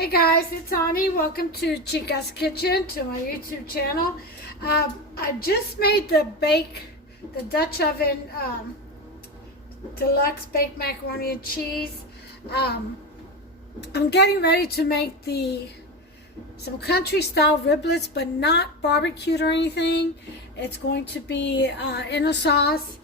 Hey guys, it's Ani. Welcome to Chica's Kitchen, to my YouTube channel. I just made the Dutch oven deluxe baked macaroni and cheese. I'm getting ready to make some country style riblets, but not barbecued or anything. It's going to be in a sauce.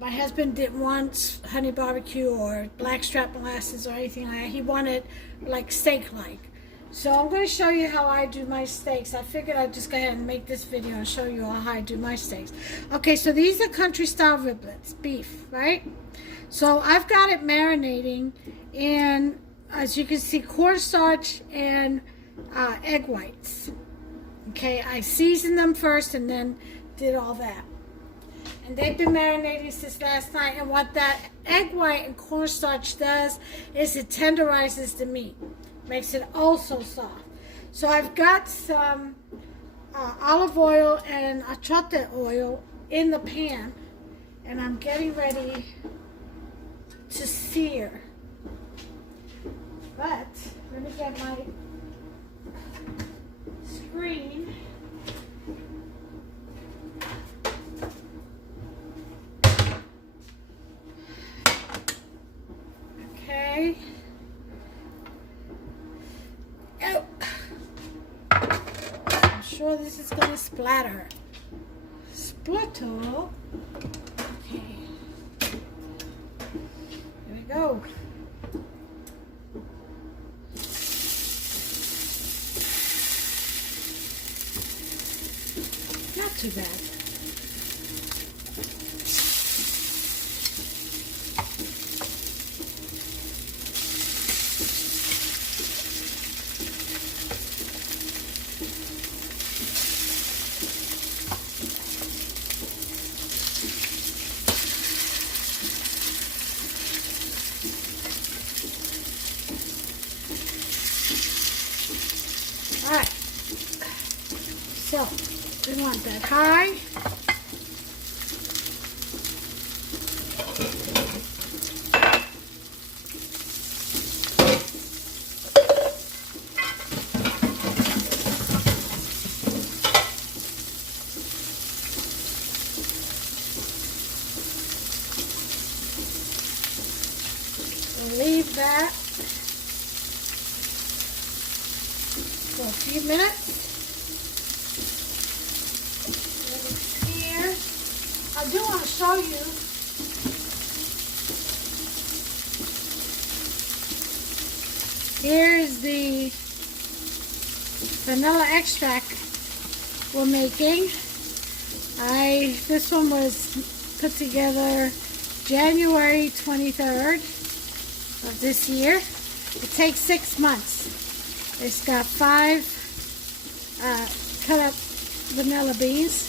My husband didn't want honey barbecue or blackstrap molasses or anything like that. He wanted like steak-like. So I'm going to show you how I do my steaks. I figured I'd just go ahead and make this video and show you all how I do my steaks. Okay, so these are country style riblets, beef, right? So I've got it marinating in, as you can see, cornstarch and egg whites. Okay, I seasoned them first and then did all that. And they've been marinating since last night. And what that egg white and cornstarch does is it tenderizes the meat. Makes it oh so soft. So I've got some olive oil and achote oil in the pan. And I'm getting ready to sear. But let me get my screen. Okay. Oh. I'm sure this is going to splatter. Splatter. Okay. Here we go. Not too bad. Alright, so we want that high. We'll leave that for a few minutes. Here, I do want to show you here's the vanilla extract we're making. This one was put together January 23rd of this year. It takes 6 months. It's got 5 cut up vanilla beans,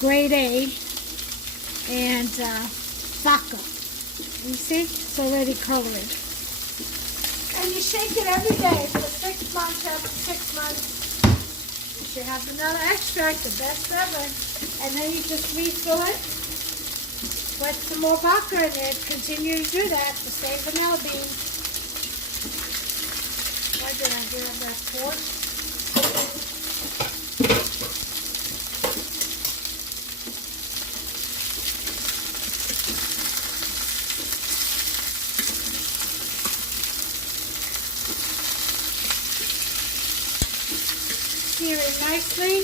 grade A, and vodka. You see? It's already colored. And you shake it every day for 6 months. After 6 months, you should have vanilla extract, the best ever. And then you just refill it, put some more vodka in it, continue to do that, the same vanilla beans. Why did I grab that fork? Sear it nicely.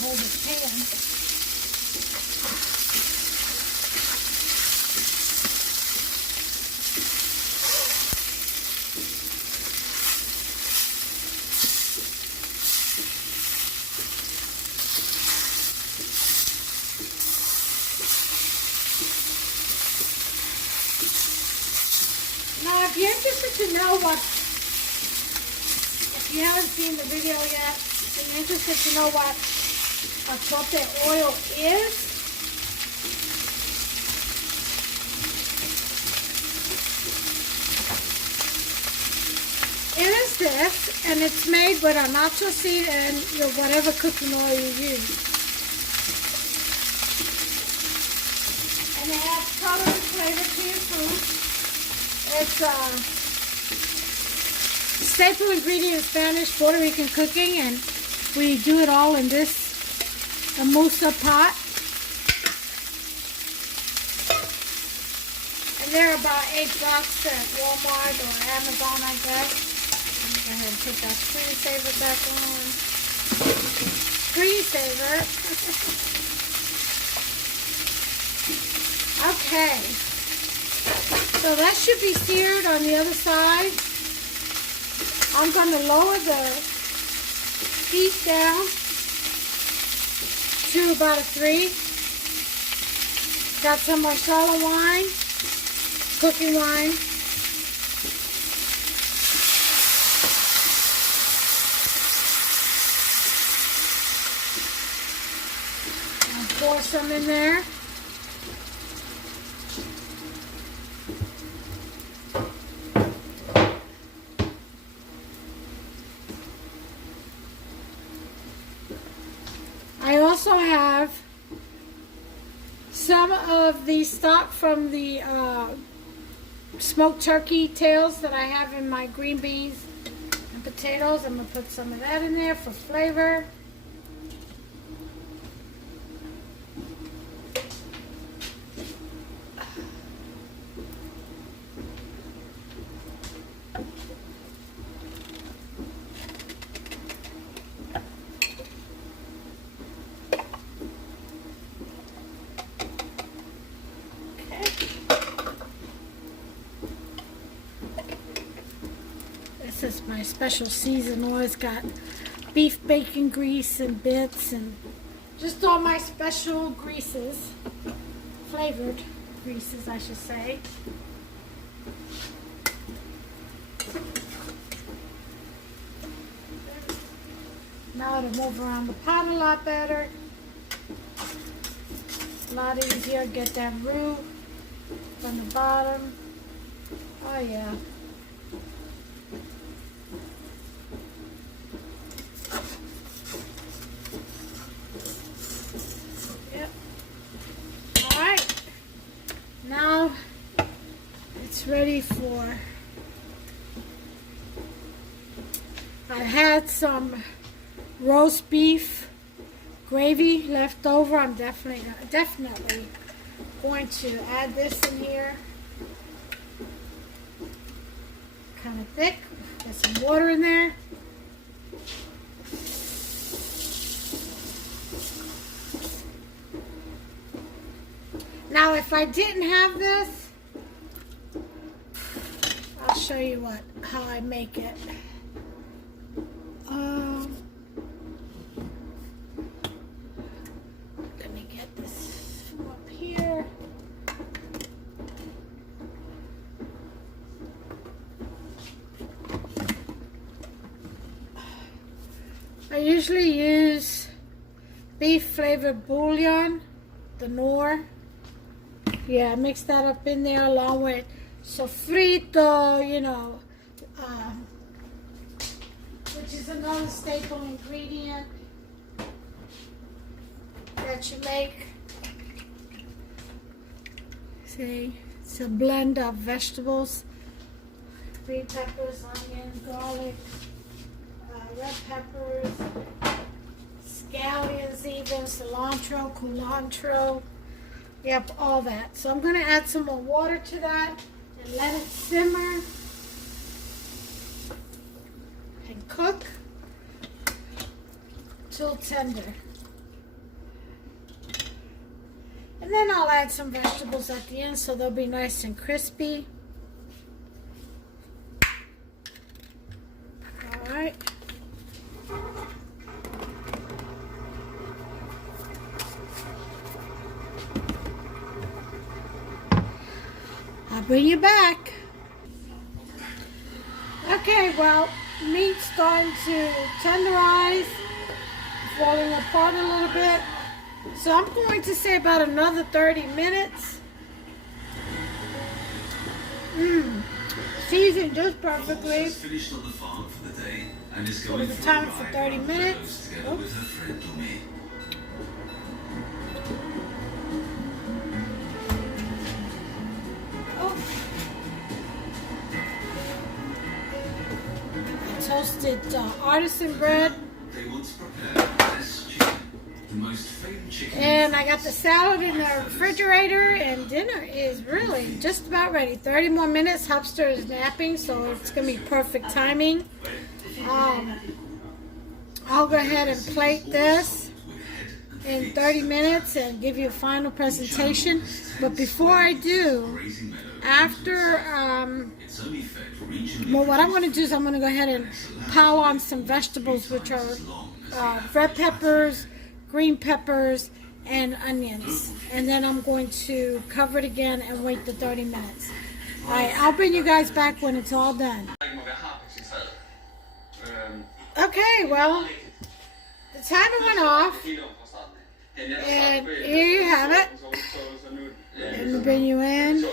Hold the pan. Now, if you're interested to know if you haven't seen the video yet, if you're interested to know what achote oil is, in this, and it's made with a nacho seed and your whatever cooking oil you use. And it adds color and flavor to your food. It's staple ingredient in Spanish Puerto Rican cooking, and we do it all in this musa pot. And they're about $8 at Walmart or Amazon, I guess. Go ahead and put that screensaver back on. Screensaver. Okay. So that should be seared on the other side. I'm going to lower the heat down to about a 3. Got some marsala wine, cooking wine. I'll pour some in there. I also have some of the stock from the smoked turkey tails that I have in my green beans and potatoes. I'm going to put some of that in there for flavor. This is my special season oil. It's got beef bacon grease and bits and just all my special greases, flavored greases I should say. Now it'll move around the pot a lot better. A lot easier to get that roux from the bottom. Oh yeah. Now it's ready for, I had some roast beef gravy left over. I'm definitely going to add this in here. Kind of thick. Get some water in there. Now, if I didn't have this, I'll show you how I make it. Let me get this from up here. I usually use beef flavored bouillon, the Knorr. Yeah, mix that up in there along with sofrito, you know, which is another staple ingredient that you make. See, it's a blend of vegetables, green peppers, onions, garlic, red peppers, scallions even, cilantro, culantro. Yep, all that. So I'm going to add some more water to that and let it simmer and cook till tender. And then I'll add some vegetables at the end so they'll be nice and crispy. All right. I'll bring you back. Okay, well, meat's starting to tenderize, falling apart a little bit. So I'm going to say about another 30 minutes. seasoned just perfectly. Has finished on the farm for the day and is We're going going to for a time it for ride 30 around the minutes. coast together with her friend Tommy. Toasted artisan bread. They once prepared the best chicken, the most famed chicken. And I got the salad in the refrigerator, and dinner is really just about ready. 30 more minutes. Hubster is napping, so it's going to be perfect timing. I'll go ahead and plate this in 30 minutes and give you a final presentation. But before I do, after, well, what I'm going to do is I'm going to go ahead and pile on some vegetables, which are red peppers, green peppers, and onions. And then I'm going to cover it again and wait the 30 minutes. All right, I'll bring you guys back when it's all done. Okay, well, the timer went off, and here you have it. Let me bring you in.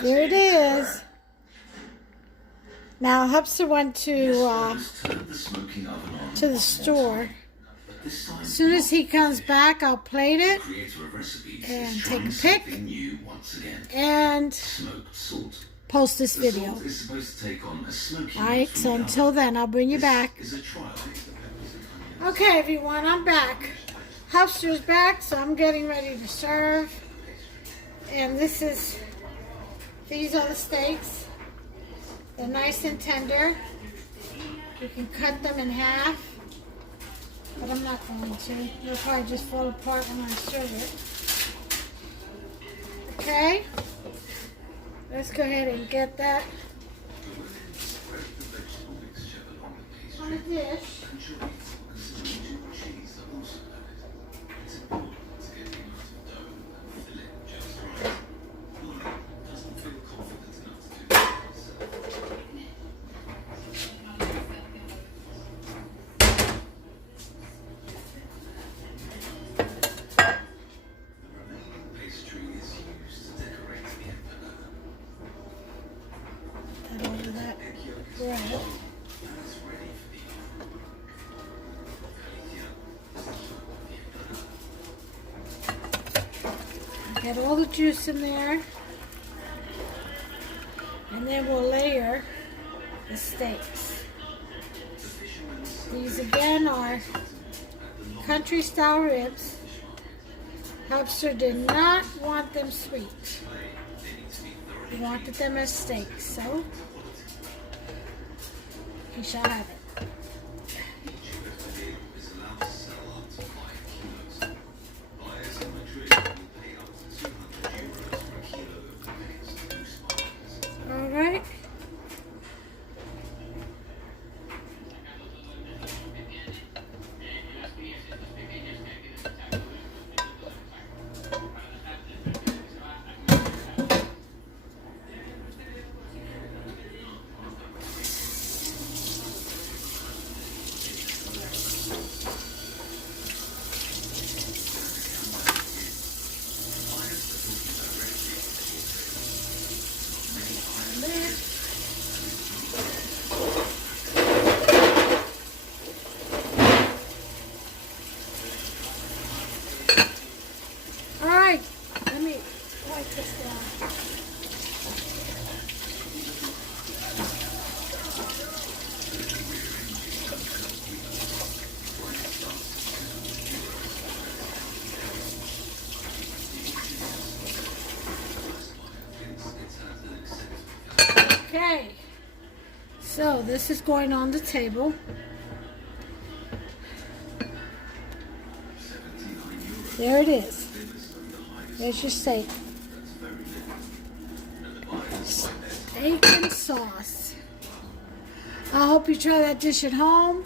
There it is. Now, Hubster went to the store. As soon as he comes back, I'll plate it and take a pic and post this video. Alright, so until then, I'll bring you back. Okay, everyone, I'm back. Hubster's back, so I'm getting ready to serve. And these are the steaks. They're nice and tender. You can cut them in half, but I'm not going to. They'll probably just fall apart when I serve it. Okay, let's go ahead and get that on a dish. Bread. Get all the juice in there, and then we'll layer the steaks. These again are country style ribs. Hubster did not want them sweet. He wanted them as steaks, so he shall have it. All right. Alright, let me wipe this down. Okay, so this is going on the table. There it is. There's your steak. Steak and sauce. I hope you try that dish at home.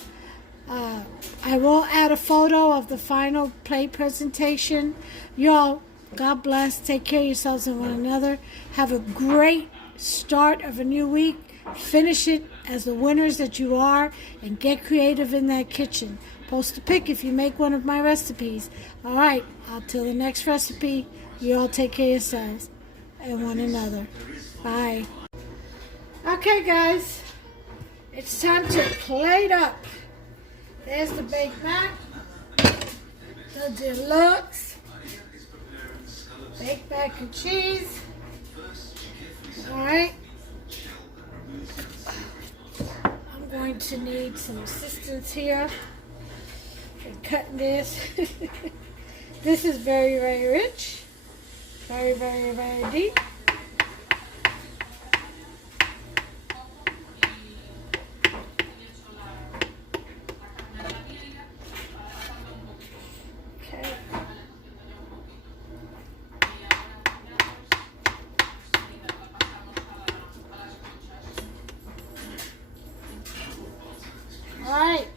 I will add a photo of the final plate presentation. Y'all, God bless. Take care of yourselves and one another. Have a great start of a new week. Finish it as the winners that you are, and get creative in that kitchen. Post a pic if you make one of my recipes. All right, until the next recipe, you all take care of yourselves. and one another. Bye. Okay, guys, it's time to plate up. There's the Big Mac, the deluxe, baked mac and cheese. All right. I'm going to need some assistance here in cutting this. This is very, very rich. Very, very, very deep. Okay. All right.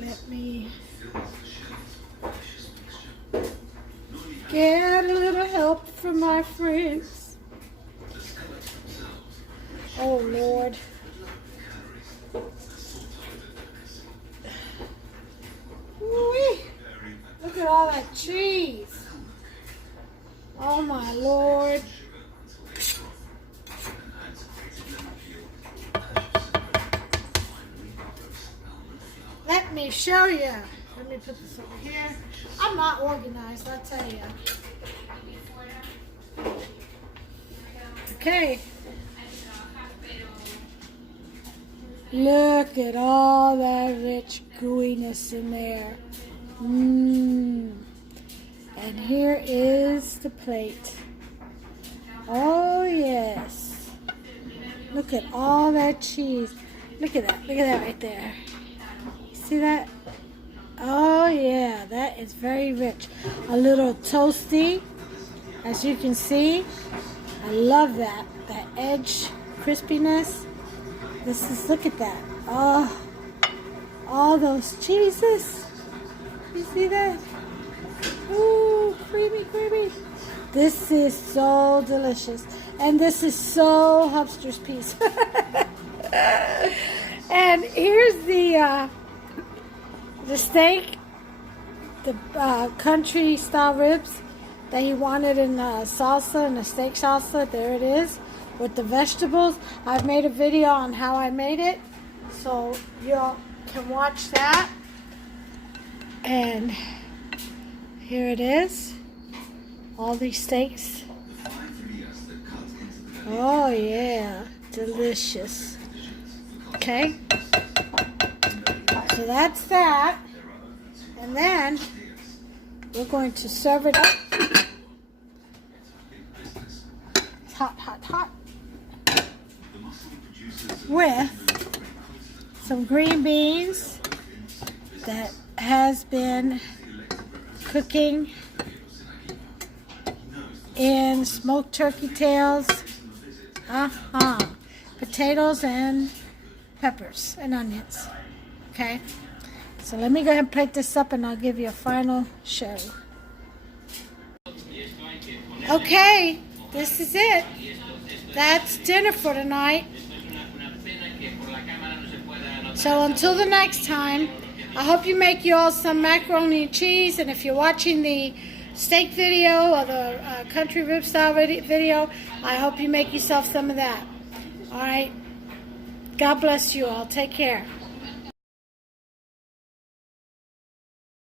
Let me get a little help from my friends. Oh, Lord. Woo-wee. Look at all that cheese. Oh, my Lord. Let me show you. Let me put this over here. I'm not organized, I tell you. Okay. Look at all that rich gooiness in there. Mmm. And here is the plate. Oh, yes. Look at all that cheese. Look at that. Look at that right there. See that? Oh yeah, that is very rich. A little toasty, as you can see. I love that. That edge crispiness. This is, look at that. Oh, all those cheeses. You see that? Ooh, creamy, creamy. This is so delicious. And this is so Hubster's piece. And here's the steak, the country style ribs that he wanted in salsa, in a steak salsa. There it is with the vegetables. I've made a video on how I made it, so you can watch that. And here it is, all these steaks. Oh yeah, delicious. Okay. So that's that, and then we're going to serve it up. It's hot, hot, hot. With some green beans that has been cooking in smoked turkey tails, potatoes and peppers and onions. Okay, so let me go ahead and plate this up and I'll give you a final show. Okay, this is it. That's dinner for tonight. So until the next time, I hope you make you all some macaroni and cheese, and if you're watching the steak video or the country rib style video, I hope you make yourself some of that. All right, God bless you all. Take care.